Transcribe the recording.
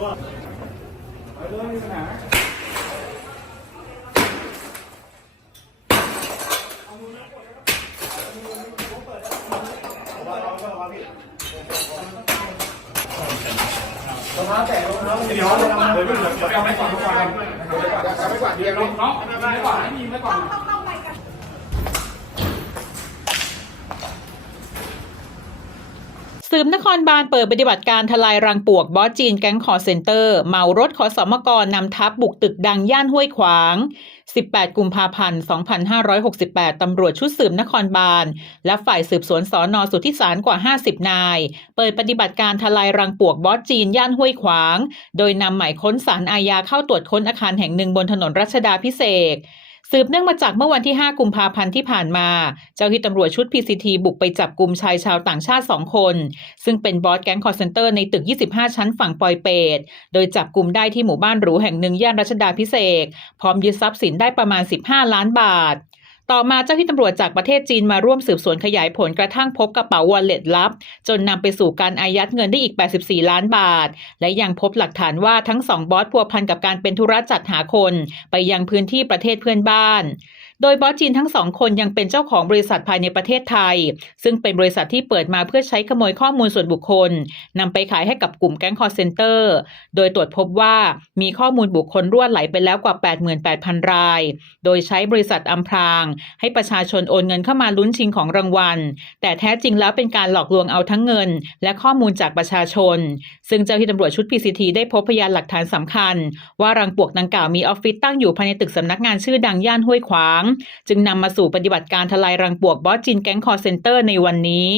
ตัวไปเลไมีปัญหาองเท้าแตะรองเท้าเดี๋ยวเดี๋ยวเดี๋ยวไปก่อนไม่ก่อนกันไปก่อนไม่ก่อนเดี๋ยวเนาะไม่ก่อนไม่มีไม่ก่อน สืบนครบาลเปิดปฏิบัติการทลายรังปวกบอสจีนแก๊งคอเซ็นเตอร์ เมารถขอสมกรนำทัพบุกตึกดังย่านห้วยขวาง 18 กุมภาพันธ์ 2568 ตำรวจชุดสืบนครบาล และฝ่ายสืบสวนสอนอสุทธิสารกว่า 50 นาย เปิดปฏิบัติการทลายรังปวกบอสจีนย่านห้วยขวาง โดยนำหมายค้นสารอาญาเข้าตรวจค้นอาคารแห่งหนึ่งบนถนนรัชดาพิเศษก สืบเนื่องมาจากเมื่อวันที่ 5 กุมภาพันธ์ที่ผ่านมา เจ้าที่ตำรวจชุด PCT บุกไปจับกลุ่มชายชาวต่างชาติ 2 คน ซึ่งเป็นบอสแก๊งคอร์เซนเตอร์ในตึก 25 ชั้นฝั่งปอยเปตโดยจับกลุ่มได้ที่หมู่บ้านหรูแห่งหนึ่งย่านรัชดาพิเศษ พร้อมยึดทรัพย์สินได้ประมาณ 15 ล้านบาท ต่อมาเจ้าที่ตำรวจจากประเทศจีนมาร่วมสืบสวนขยายผลกระทั่งพบกระเป๋าวอลเล็ตลับ จนนำไปสู่การอายัดเงินได้อีก 84 ล้านบาท และยังพบหลักฐานว่าทั้งสองบอสพัวพันกับการเป็นธุระจัดหาคน ไปยังพื้นที่ประเทศเพื่อนบ้าน โดยบอสจีนทั้งสองคนยังเป็นเจ้าของบริษัทภายในประเทศไทย ซึ่งเป็นบริษัทที่เปิดมาเพื่อใช้ขโมยข้อมูลส่วนบุคคลนำไปขายให้กับกลุ่มแก๊งคอร์เซนเตอร์ โดยตรวจพบว่ามีข้อมูลบุคคลรั่วไหลไปแล้วกว่า 88,000 ราย โดยใช้บริษัทอำพราง ให้ประชาชนโอนเงินเข้ามาลุ้นชิงของรางวัล แต่แท้จริงแล้วเป็นการหลอกลวงเอาทั้งเงิน และข้อมูลจากประชาชน ซึ่งเจ้าที่ตำรวจชุด PCT ได้พบพยานหลักฐานสำคัญ ว่ารังปวกดังกล่าวมีออฟฟิศตั้งอยู่ภายในตึกสำนักงานชื่อดังย่านห้วยขวางจึงนำมาสู่ปฏิบัติการทลายรังปวกบอสจินแก๊งคอร์เซนเตอร์ในวันนี้